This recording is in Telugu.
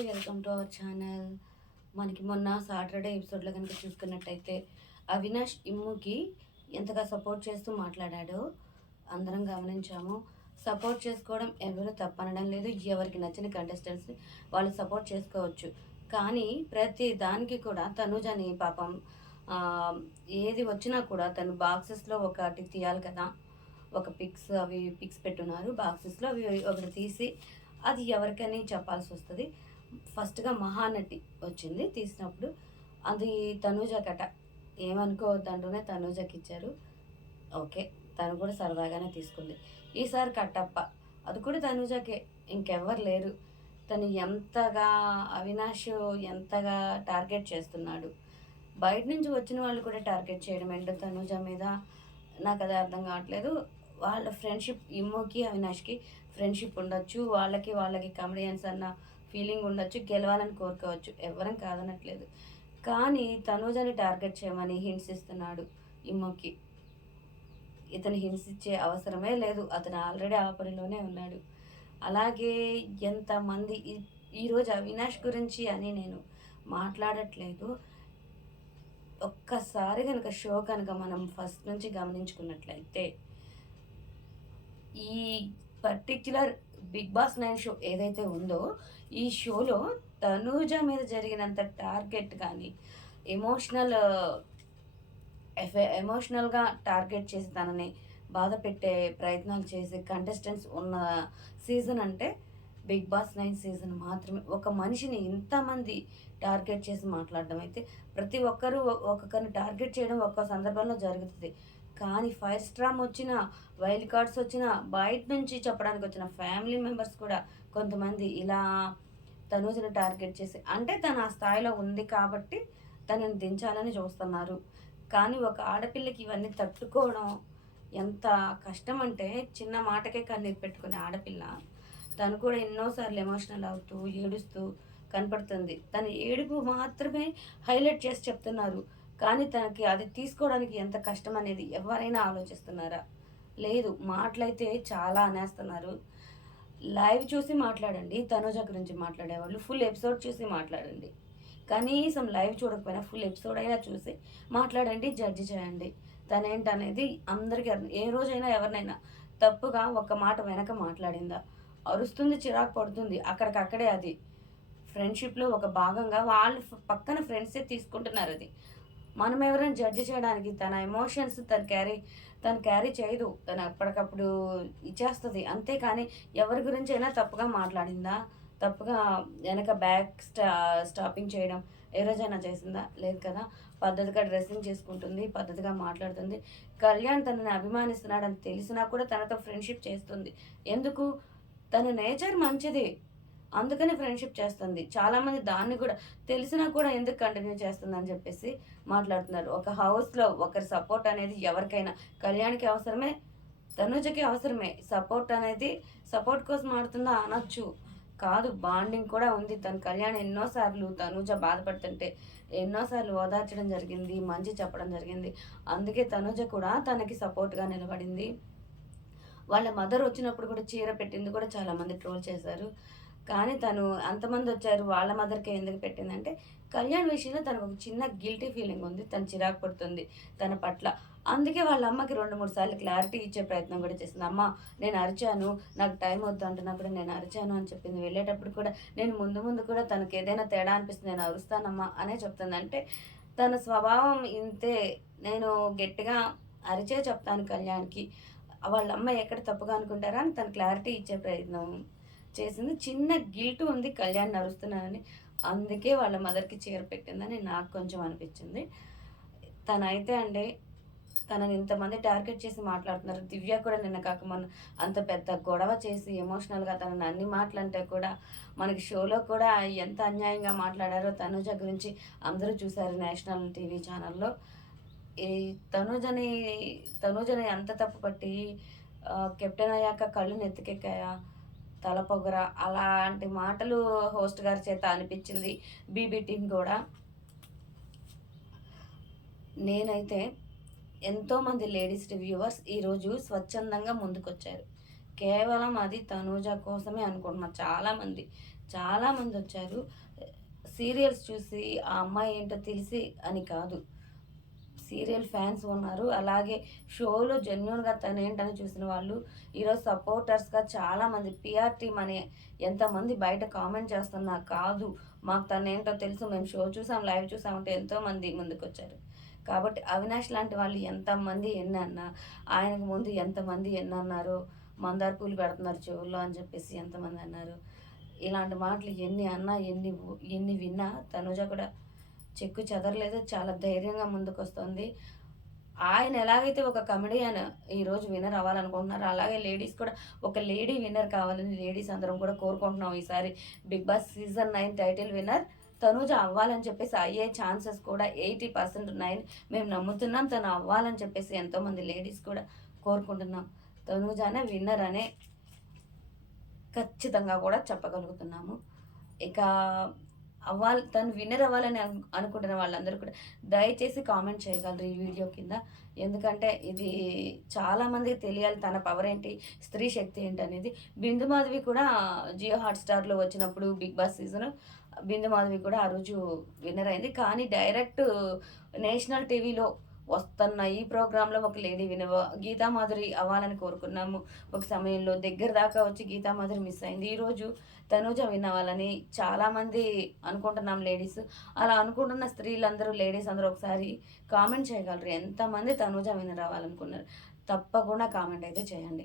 Hi welcome to our channel. మనకి మొన్న సాటర్డే ఎపిసోడ్లో కనుక చూసుకున్నట్టయితే అవినాష్ ఇమ్ముకి ఎంతగా సపోర్ట్ చేస్తూ మాట్లాడాడో. అందరం గమనించాము. సపోర్ట్ చేసుకోవడం ఎవరు తప్పనడం లేదు. ఎవరికి నచ్చిన కంటెస్టెంట్స్ని వాళ్ళు సపోర్ట్ చేసుకోవచ్చు. కానీ ప్రతి దానికి కూడా తనుజని పాపం ఏది వచ్చినా కూడా తను బాక్సెస్లో ఒకటి తీయాలి కదా. ఒక పిక్స్ అవి పిక్స్ పెట్టున్నారు. బాక్సెస్లో అవి ఒకటి తీసి అది ఎవరికని చెప్పాల్సి వస్తుంది. ఫస్ట్గా మహానటి వచ్చింది. తీసినప్పుడు అది తనూజ కట ఏమనుకోవద్దంటూనే తనూజకి ఇచ్చారు ఓకే తను కూడా సరదాగానే తీసుకుంది. ఈసారి కట్టప్ప అది కూడా తనూజకే. ఇంకెవ్వరు లేరు. తను ఎంతగా అవినాష్ ఎంతగా టార్గెట్ చేస్తున్నాడు. బయట నుంచి వచ్చిన వాళ్ళు కూడా టార్గెట్ చేయడం ఏంటో తనూజ మీద నాకు అది అర్థం కావట్లేదు. వాళ్ళ ఫ్రెండ్షిప్ ఇమ్మోకి అవినాష్కి ఫ్రెండ్షిప్ ఉండొచ్చు. వాళ్ళకి వాళ్ళకి కమెడియన్స్ అన్న ఫీలింగ్ ఉండొచ్చు గెలవాలని కోరుకోవచ్చు. ఎవరం కాదనట్లేదు. కానీ తనూజని టార్గెట్ చేయమని హింట్స్ ఇస్తున్నాడు ఇమ్మోకి. ఇతను హింసించే అవసరమే లేదు. అతను ఆల్రెడీ ఆ పనిలోనే ఉన్నాడు. అలాగే ఎంతమంది ఈ- ఈరోజు అవినాష్ గురించి అని నేను మాట్లాడట్లేదు. ఒక్కసారి కనుక షో కనుక మనం ఫస్ట్ నుంచి గమనించుకున్నట్లయితే ఈ particular Bigg Boss nine show ఏదైతే ఉందో ఈ షోలో తనూజ మీద జరిగినంత టార్గెట్ కానీ ఎమోషనల్ ఎఫె ఎమోషనల్గా టార్గెట్ చేసి తనని బాధ పెట్టే ప్రయత్నాలు చేసే కంటెస్టెంట్స్ ఉన్న సీజన్ అంటే బిగ్ బాస్ నైన్ సీజన్ మాత్రమే ఒక మనిషిని ఇంతమంది టార్గెట్ చేసి మాట్లాడడం అయితే ప్రతి ఒక్కరూ ఒ- ఒక్కొక్కరిని టార్గెట్ చేయడం ఒక్కొక్క సందర్భంలో జరుగుతుంది. కానీ ఫైర్ స్ట్రామ్ వచ్చిన వైల్డ్ కార్డ్స్ వచ్చిన బయట నుంచి చెప్పడానికి వచ్చిన ఫ్యామిలీ మెంబర్స్ కూడా కొంతమంది ఇలా తనూజను టార్గెట్ చేసి అంటే తను ఆ స్థాయిలో ఉంది కాబట్టి తనని దించాలని చూస్తున్నారు. కానీ ఒక ఆడపిల్లకి ఇవన్నీ తట్టుకోవడం ఎంత కష్టం అంటే చిన్న మాటకే కన్నీరు పెట్టుకునే ఆడపిల్ల తను కూడా ఎన్నోసార్లు ఎమోషనల్ అవుతూ ఏడుస్తూ కనపడుతుంది. తన ఏడుపు మాత్రమే హైలైట్ చేసి చెప్తున్నారు. కానీ తనకి అది తీసుకోవడానికి ఎంత కష్టం అనేది ఎవరైనా ఆలోచిస్తున్నారా? లేదు మాటలైతే చాలా అనేస్తున్నారు. లైవ్ చూసి మాట్లాడండి. తనుజ గురించి మాట్లాడేవాళ్ళు ఫుల్ ఎపిసోడ్ చూసి మాట్లాడండి. కనీసం లైవ్ చూడకపోయినా ఫుల్ ఎపిసోడ్ అయినా చూసి మాట్లాడండి జడ్జి చేయండి. తనేంటనేది అందరికీ ఏ రోజైనా ఎవరినైనా తప్పుగా ఒక మాట వెనక మాట్లాడిందా? అరుస్తుంది చిరాకు పడుతుంది. అక్కడికక్కడే అది. ఫ్రెండ్షిప్లో ఒక భాగంగా వాళ్ళు పక్కన ఫ్రెండ్సే తీసుకుంటున్నారు అది. మనం ఎవరైనా జడ్జ్ చేయడానికి తన ఎమోషన్స్ తను క్యారీ తను క్యారీ చేయదు. తను అప్పటికప్పుడు ఇచ్చేస్తుంది. అంతేకాని ఎవరి గురించి అయినా తప్పుగా మాట్లాడిందా? తప్పుగా వెనక బ్యాక్ స్టా స్టాపింగ్ చేయడం ఏ రోజైనా చేసిందా? లేదు కదా. పద్ధతిగా డ్రెస్సింగ్ చేసుకుంటుంది పద్ధతిగా మాట్లాడుతుంది. కళ్యాణ్ తనని అభిమానిస్తున్నాడని తెలిసినా కూడా తనతో ఫ్రెండ్షిప్ చేస్తుంది. ఎందుకు? తన నేచర్ మంచిది. అందుకని ఫ్రెండ్షిప్ చేస్తుంది. చాలామంది దాన్ని కూడా తెలిసినా కూడా ఎందుకు కంటిన్యూ చేస్తుంది అని చెప్పేసి మాట్లాడుతున్నారు. ఒక హౌస్లో ఒకరి సపోర్ట్ అనేది ఎవరికైనా కళ్యాణ్కి అవసరమే తనుజకి అవసరమే. సపోర్ట్ అనేది సపోర్ట్ కోసం ఆడుతుందా అనొచ్చు. కాదు బాండింగ్ కూడా ఉంది. తన కళ్యాణ్ ఎన్నోసార్లు తనుజ బాధపడుతుంటే ఎన్నోసార్లు ఓదార్చడం జరిగింది మంచి చెప్పడం జరిగింది. అందుకే తనుజ కూడా తనకి సపోర్ట్గా నిలబడింది. వాళ్ళ మదర్ వచ్చినప్పుడు కూడా చీర పెట్టింది కూడా చాలామంది ట్రోల్ చేశారు. కానీ తను అంతమంది వచ్చారు వాళ్ళ మదర్కే ఎందుకు పెట్టిందంటే కళ్యాణ్ విషయంలో తనకు ఒక చిన్న గిల్టీ ఫీలింగ్ ఉంది తను చిరాకు పడుతుంది తన పట్ల. అందుకే వాళ్ళ అమ్మకి రెండు మూడు సార్లు క్లారిటీ ఇచ్చే ప్రయత్నం కూడా చేసింది. అమ్మ నేను అరిచాను నాకు టైం వద్దు అంటున్నా కూడా నేను అరిచాను అని చెప్పింది. వెళ్ళేటప్పుడు కూడా నేను ముందు ముందు కూడా తనకి ఏదైనా తేడా అనిపిస్తుంది నేను అరుస్తానమ్మా అనే చెప్తుంది. అంటే తన స్వభావం ఇంతే నేను గట్టిగా అరిచే చెప్తాను కళ్యాణ్కి. వాళ్ళ అమ్మ ఎక్కడ తప్పుగా అనుకుంటారా అని తను క్లారిటీ ఇచ్చే ప్రయత్నం చేసింది. చిన్న గిల్ట్ ఉంది కళ్యాణ్ నరుస్తున్నానని. అందుకే వాళ్ళ మదర్కి చీర పెట్టిందని నాకు కొంచెం అనిపించింది. తనైతే అండి తనని ఇంతమంది టార్గెట్ చేసి మాట్లాడుతున్నారు. దివ్య కూడా నిన్న కాక మొన్న అంత పెద్ద గొడవ చేసి ఎమోషనల్గా తనని అన్ని మాట్లాడితే కూడా మనకి షోలో కూడా ఎంత అన్యాయంగా మాట్లాడారో తనుజ గురించి అందరూ చూశారు నేషనల్ టీవీ ఛానల్లో. తనుజని తనుజని అంత తప్పు పట్టి కెప్టెన్ అయ్యాక కళ్ళు నెత్తికెక్కాయా తల పొగర అలాంటి మాటలు హోస్ట్ గారి చేత అనిపించింది బీబీ టీం కూడా. నేనైతే ఎంతోమంది లేడీస్ రివ్యూవర్స్ ఈరోజు స్వచ్ఛందంగా ముందుకొచ్చారు. కేవలం అది తనూజ కోసమే అనుకుంటున్నాను చాలామంది చాలామంది వచ్చారు. సీరియల్స్ చూసి ఆ అమ్మాయి ఏంటో తెలిసి అని కాదు. సీరియల్ ఫ్యాన్స్ ఉన్నారు. అలాగే షోలో జెన్యున్గా తను ఏంటని చూసిన వాళ్ళు ఈరోజు సపోర్టర్స్గా చాలామంది పిఆర్ టీమ్ అనే ఎంతమంది బయట కామెంట్ చేస్తున్నా కాదు మాకు తను ఏంటో తెలుసు మేము షో చూసాం లైవ్ చూసామంటే ఎంతోమంది ముందుకు వచ్చారు కాబట్టి అవినాష్ లాంటి వాళ్ళు ఎంతమంది ఎన్ని అన్నా ఆయనకు ముందు ఎంతమంది ఎన్నన్నారు మందార పూలు పెడుతున్నారు చెవుల్లో అని చెప్పేసి ఎంతమంది అన్నారు. ఇలాంటి మాటలు ఎన్ని అన్నా ఎన్ని ఎన్ని విన్నా తనుజ కూడా చెక్కు చెదరలేదు చాలా ధైర్యంగా ముందుకు వస్తుంది ఆయన ఎలాగైతే ఒక కమెడియన్ ఈరోజు విన్నర్ అవ్వాలనుకుంటున్నారు అలాగే లేడీస్ కూడా ఒక లేడీ విన్నర్ కావాలని లేడీస్ అందరం కూడా కోరుకుంటున్నాం. ఈసారి Bigg Boss season nine title winner Tanuja అవ్వాలని చెప్పేసి అయ్యే ఛాన్సెస్ కూడా ఎయిటీ పర్సెంట్ ఉన్నాయని మేము నమ్ముతున్నాం తను అవ్వాలని చెప్పేసి ఎంతోమంది లేడీస్ కూడా కోరుకుంటున్నాం. తనూజానే విన్నర్ అనే ఖచ్చితంగా కూడా చెప్పగలుగుతున్నాము. ఇక అవ్వాలి తను విన్నర్ అవ్వాలని అనుకుంటున్న వాళ్ళందరూ కూడా దయచేసి కామెంట్ చేయగలరు ఈ వీడియో కింద. ఎందుకంటే ఇది చాలామందికి తెలియాలి తన పవర్ ఏంటి స్త్రీ శక్తి ఏంటి అనేది. బిందు మాధవి కూడా జియో హాట్స్టార్లో వచ్చినప్పుడు Bigg Boss season Bindu Madhavi కూడా ఆ రోజు విన్నర్ అయింది. కానీ డైరెక్ట్ నేషనల్ టీవీలో వస్తున్న ఈ ప్రోగ్రాంలో ఒక లేడీ వినవ గీతామాధురి అవ్వాలని కోరుకున్నాము. ఒక సమయంలో దగ్గర దాకా వచ్చి గీతామాధురి మిస్ అయింది. ఈరోజు తనూజ వినవాలని చాలామంది అనుకుంటున్నాం లేడీస్. అలా అనుకుంటున్న స్త్రీలందరూ లేడీస్ అందరూ ఒకసారి కామెంట్ చేయగలరు. ఎంతమంది తనూజ వినరావాలనుకున్నారు? తప్పకుండా కామెంట్ అయితే చేయండి.